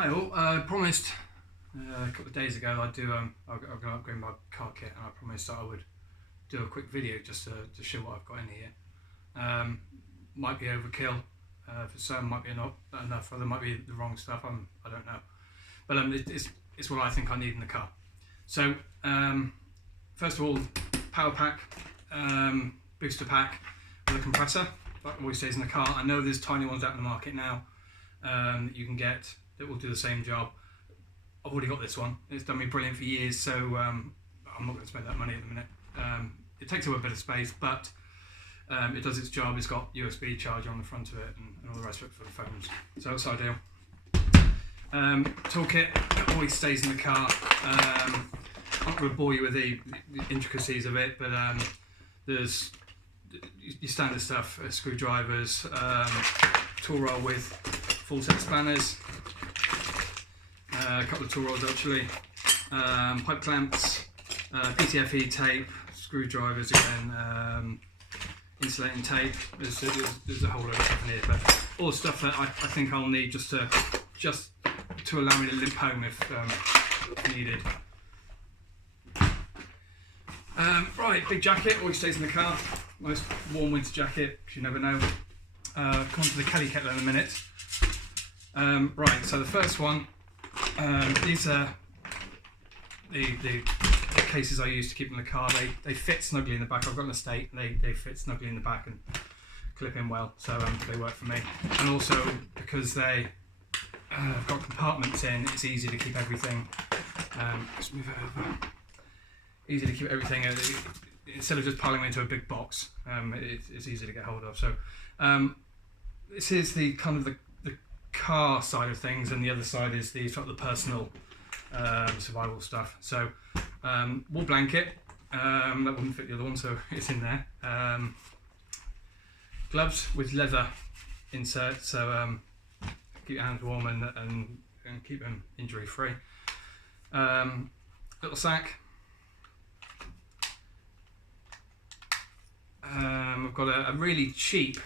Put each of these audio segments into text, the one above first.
Hi all, I promised a couple of days ago I'll going to upgrade my car kit, and I promised that I would do a quick video just to show what I've got in here. Might be overkill for some, might be not enough for other, might be the wrong stuff, I don't know. But it's what I think I need in the car. So first of all, power pack, booster pack with a compressor. That always stays in the car. I know there's tiny ones out in the market now that you can get that will do the same job. I've already got this one. It's done me brilliant for years, so I'm not going to spend that money at the minute. It takes up a bit of space, but it does its job. It's got USB charger on the front of it and all the rest of it for the phones, so it's ideal. Toolkit always stays in the car. I'm not going to bore you with the intricacies of it, but there's your standard stuff: screwdrivers, tool roll with full set spanners, a couple of tool rolls actually, pipe clamps, PTFE tape, screwdrivers again, insulating tape. There's a whole load of stuff in here, but all the stuff that I think I'll need just to allow me to limp home if needed. Right, big jacket always stays in the car. Nice warm winter jacket, because you never know. Come to the Kelly kettle in a minute. Right, so the first one, these are the cases I use to keep in the car. They fit snugly in the back. I've got an estate, they fit snugly in the back and clip in well, so they work for me. And also because they have got compartments in, it's easy to keep everything. Just move it over. Easy to keep everything. Instead of just piling into a big box, it's easy to get hold of. So this is the kind of the car side of things, and the other side is the sort of the personal survival stuff. So wool blanket, that wouldn't fit the other one, so it's in there. Gloves with leather inserts, so keep your hands warm and keep them injury free. Little sack. I've got a really cheap,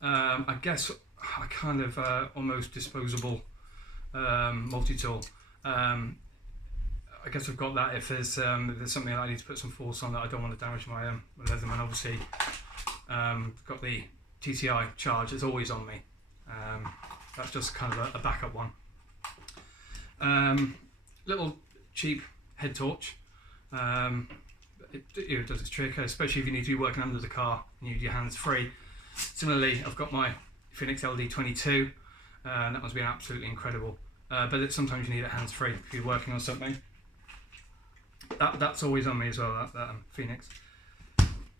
I guess a kind of almost disposable multi-tool. I guess I've got that if there's something that I need to put some force on that I don't want to damage my Leatherman. Obviously, got the TTI charge. It's always on me. That's just kind of a backup one. Little cheap head torch. It does its trick, especially if you need to be working under the car and you need your hands free. Similarly, I've got my Phoenix LD22, and that one's been absolutely incredible. But sometimes you need it hands free if you're working on something. That's always on me as well, that Phoenix.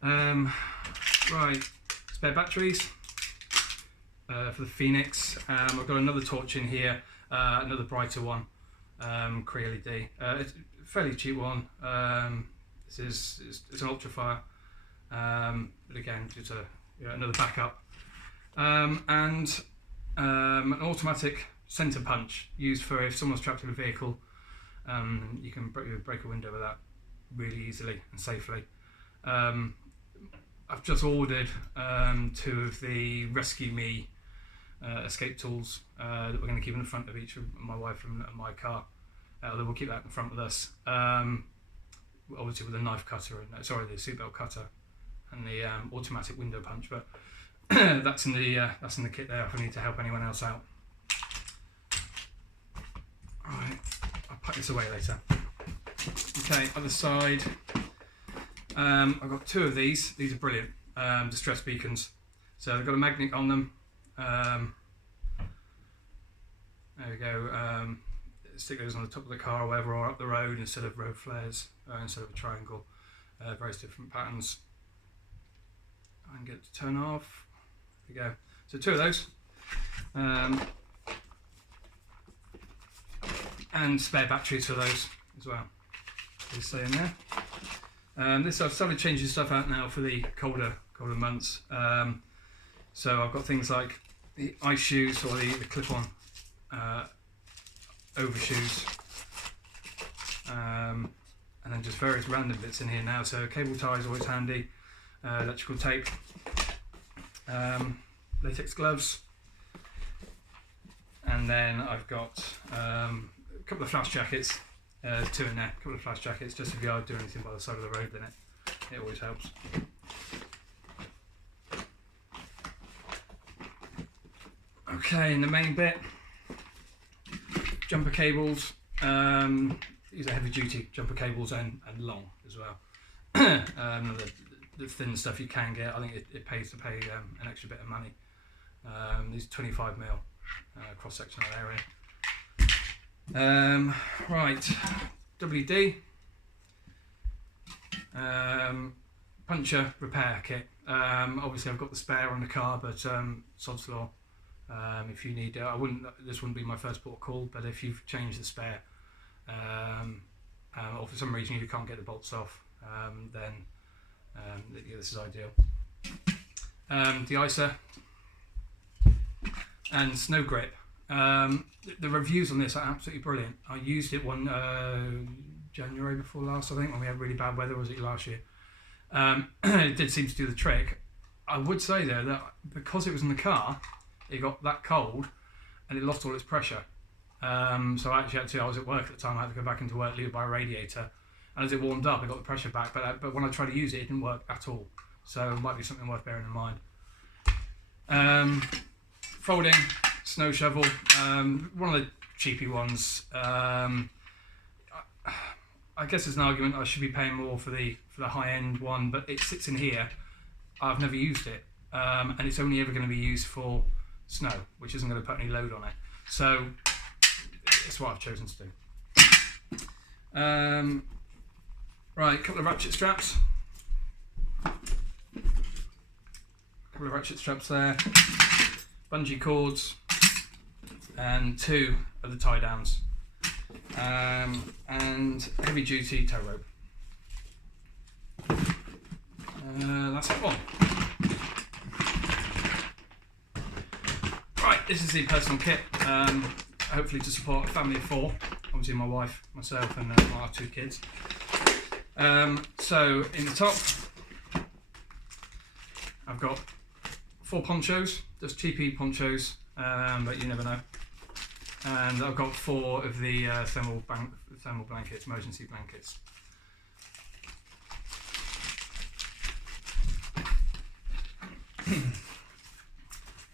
Right, spare batteries for the Phoenix. I've got another torch in here, another brighter one, Cree LED. It's a fairly cheap one. It's an Ultrafire, but again, it's another backup. And an automatic centre punch used for if someone's trapped in a vehicle. You can break a window with that really easily and safely. I've just ordered 2 of the Rescue Me escape tools that we're going to keep in the front of each of my wife and my car. Although we'll keep that in front with us. Obviously with a knife cutter and the seatbelt cutter and the automatic window punch, but that's in the kit there if I need to help anyone else out. Right, I'll pack this away later. Okay, other side. I've got 2 of these. These are brilliant distress beacons. So they've got a magnet on them. There we go. Stick those on the top of the car or whatever, or up the road instead of road flares, instead of a triangle. Various different patterns. I can get it to turn off. There we go. So 2 of those. And spare batteries for those as well. They stay in there. I've started changing stuff out now for the colder months. So I've got things like the ice shoes or the clip-on overshoes, and then just various random bits in here now. So cable tie is always handy, electrical tape, latex gloves, and And then I've got a couple of flash jackets, 2 in there, a couple of flash jackets, just if you are doing anything by the side of the road, then it always helps. Okay, in the main bit, jumper cables. These are heavy duty jumper cables and long as well. The thin stuff you can get, I think it pays to pay an extra bit of money. These 25mm cross sectional area. Right, WD puncture repair kit. Obviously I've got the spare on the car, but sod's law. If you need, this wouldn't be my first port of call, but if you've changed the spare, or for some reason you can't get the bolts off, then yeah, this is ideal. De-icer and snow grip. The reviews on this are absolutely brilliant. I used it one January before last, I think, when we had really bad weather. Was it last year? It did seem to do the trick. I would say though that because it was in the car, it got that cold and it lost all its pressure. So I was at work at the time. I had to go back into work, leave it by a radiator, and as it warmed up, it got the pressure back. But when I tried to use it, it didn't work at all. So it might be something worth bearing in mind. Folding snow shovel, one of the cheapy ones. I guess there's an argument I should be paying more for the high end one, but it sits in here. I've never used it, and it's only ever going to be used for snow, which isn't going to put any load on it. So it's what I've chosen to do. Right, a couple of ratchet straps. There. Bungee cords and 2 of the tie downs, and heavy duty tow rope. That's it one. Right, this is the personal kit, hopefully to support a family of 4, obviously my wife, myself and our 2 kids. So in the top I've got 4 ponchos, just cheapy ponchos, but you never know. And I've got 4 of the thermal blankets, emergency blankets.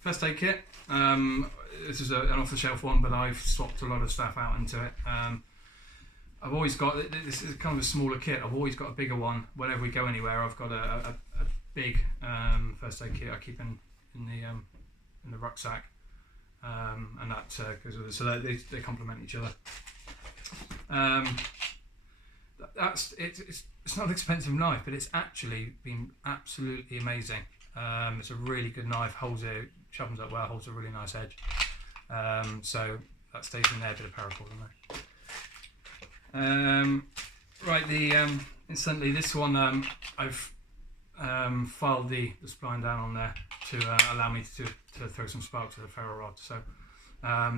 First aid kit. This is an off-the-shelf one, but I've swapped a lot of stuff out into it. I've always got, this is kind of a smaller kit, I've always got a bigger one. Whenever we go anywhere, I've got a big first aid kit I keep in the rucksack, and that goes with it, so they complement each other. It's not an expensive knife, but it's actually been absolutely amazing. It's a really good knife, sharpens up well, holds a really nice edge. So that stays in there, a bit of paracord in there. Right, incidentally, this one I've filed the spline down on there to allow me to throw some sparks with a ferro rod. So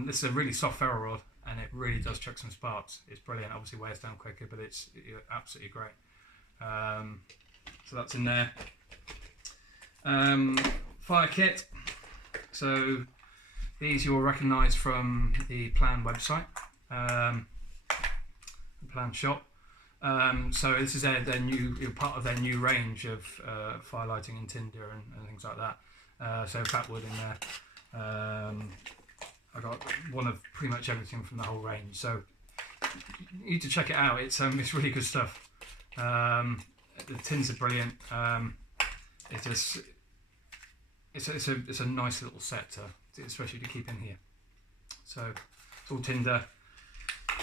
this is a really soft ferro rod, and it really does chuck some sparks. It's brilliant. Obviously wears down quicker, but it's absolutely great. So that's in there. Fire kit. So these you'll recognise from the Plan website, the Plan shop. So this is their new, part of their new range of fire lighting and tinder and things like that. So fatwood in there. I got one of pretty much everything from the whole range. So you need to check it out. It's really good stuff. The tins are brilliant. It's a nice little set especially to keep in here. So it's all tinder.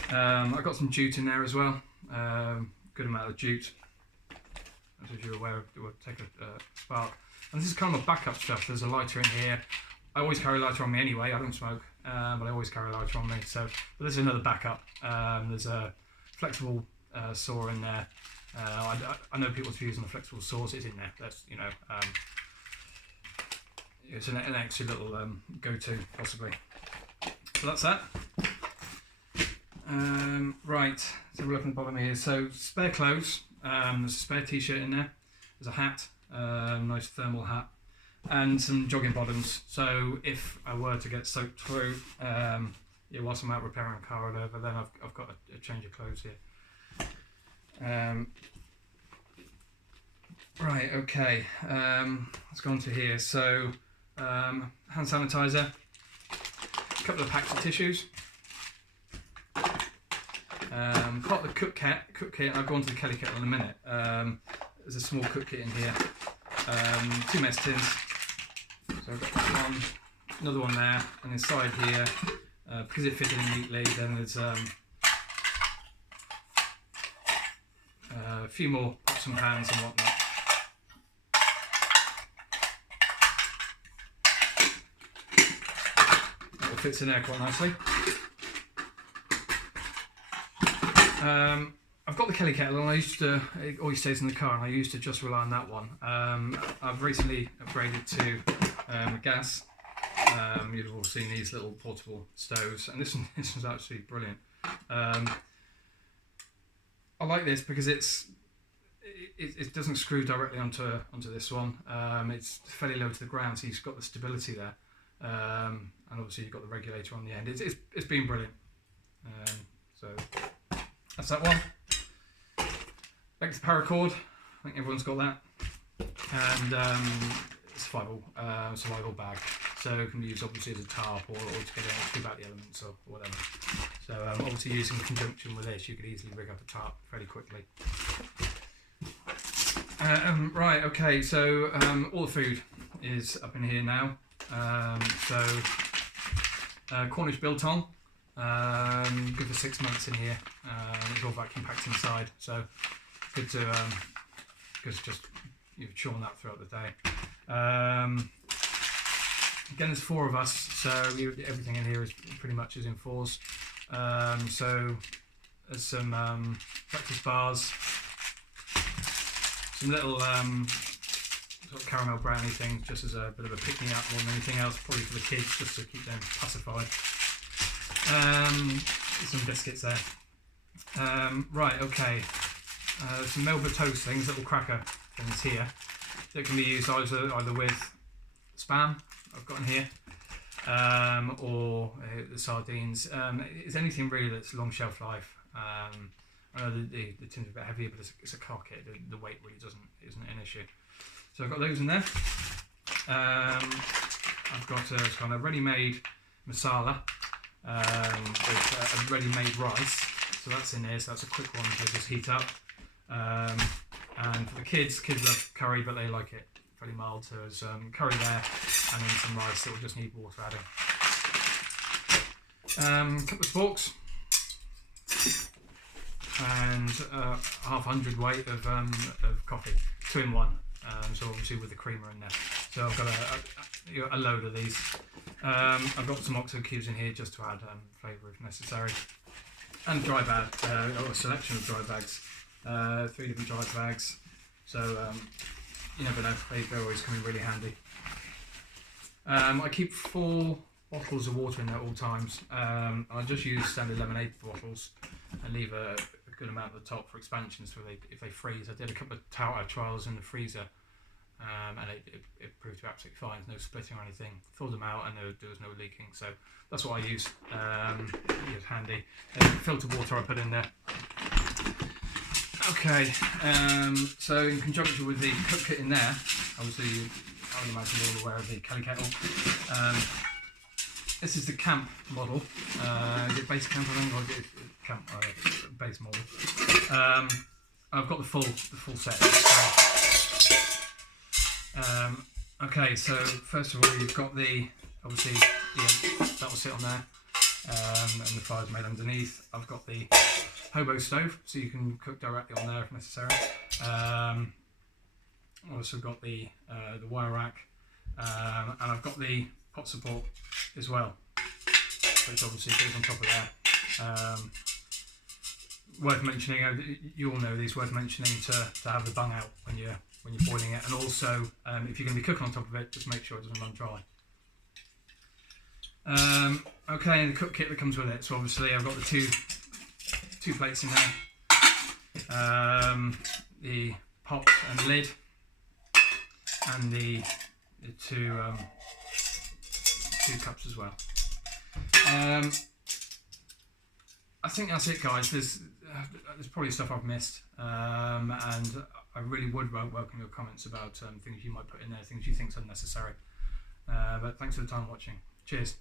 I got some jute in there as well. Good amount of jute, as you're aware, it will take a spark. And this is kind of backup stuff. There's a lighter in here. I always carry a lighter on me anyway. I don't smoke, but I always carry a lighter on me. But there's another backup. There's a flexible saw in there. I know people's views on the flexible saws. It's in there. That's it's an extra little go-to possibly. So that's that. Right, let's have a look at the bottom here. So spare clothes, there's a spare t-shirt in there, there's a hat, nice thermal hat, and some jogging bottoms. So if I were to get soaked through, yeah, whilst I'm out repairing a car or whatever, then I've got a change of clothes here. Right, okay, let's go on to here. So hand sanitizer, a couple of packs of tissues, part of the cook kit. I'll go on to the Kelly kettle in a minute. There's a small cook kit in here, 2 mess tins. So I've got that one, another one there, and inside here, because it fitted in neatly, then there's a few more pots and pans and whatnot. That all fits in there quite nicely. I've got the Kelly kettle, and it always stays in the car, and I used to just rely on that one. I've recently upgraded to gas. You've all seen these little portable stoves, and this one's actually brilliant. I like this because it doesn't screw directly onto this one. It's fairly low to the ground, so you've got the stability there, and obviously you've got the regulator on the end. It's been brilliant. So that's that one. Next, the paracord. I think everyone's got that, and survival bag. So it can be used obviously as a tarp or to get keep out the elements or whatever. So obviously using in conjunction with this, you could easily rig up a tarp fairly quickly. Right, okay, so all the food is up in here now. Cornish biltong, good for 6 months in here. It's all vacuum packed inside, so good to just chew on that throughout the day. Again, there's 4 of us, so everything in here is pretty much in 4s. So there's some breakfast bars, some little sort of caramel brownie things, just as a bit of a pick-me-up more than anything else, probably for the kids, just to keep them pacified. Some biscuits there. Right, okay. Some Melba toast things, little cracker things here, that can be used either with Spam I've got in here, or the sardines. It's anything really that's long shelf life. I know the tins are a bit heavier, but it's a car kit. The weight really isn't an issue. So I've got those in there. I've got a kind of ready-made masala with a ready-made rice. So that's in there. So that's a quick one to just heat up. And for the kids love curry, but they like it fairly mild. So there's curry there, and then some rice that will just need water adding. Couple of forks, and 1/2 weight of coffee, 2 in 1. So obviously with the creamer in there. So I've got a load of these. I've got some OXO cubes in here just to add flavour if necessary. And dry bag, a selection of dry bags, 3 different dry bags. So you never know, they always come in really handy. I keep 4 bottles of water in there at all times. I just use standard lemonade bottles and leave a good amount at the top for expansions so if they freeze. I did a couple of trials in the freezer, and it proved to be absolutely fine. No splitting or anything. Thawed them out and there was no leaking, so that's what I use. It's handy. Filtered water I put in there. Okay, so in conjunction with the cook kit in there, obviously I would imagine you're all aware of the Kelly kettle. This is the camp model. Is it base camp, I think, or is it camp base model? I've got the full set. Okay, so first of all, you've got obviously that will sit on there, and the fire's made underneath. I've got the hobo stove, so you can cook directly on there if necessary. I've also got the wire rack, and I've got the pot support as well, which obviously goes on top of there. Worth mentioning, you all know these. Worth mentioning to have the bung out when you're boiling it, and also if you're going to be cooking on top of it, just make sure it doesn't run dry. Okay, and the cook kit that comes with it. So obviously I've got the two plates in there, the pot and lid, and the two cups as well. I think that's it, guys. There's probably stuff I've missed, and I really would welcome your comments about things you might put in there, things you think is unnecessary. But thanks for the time watching. Cheers.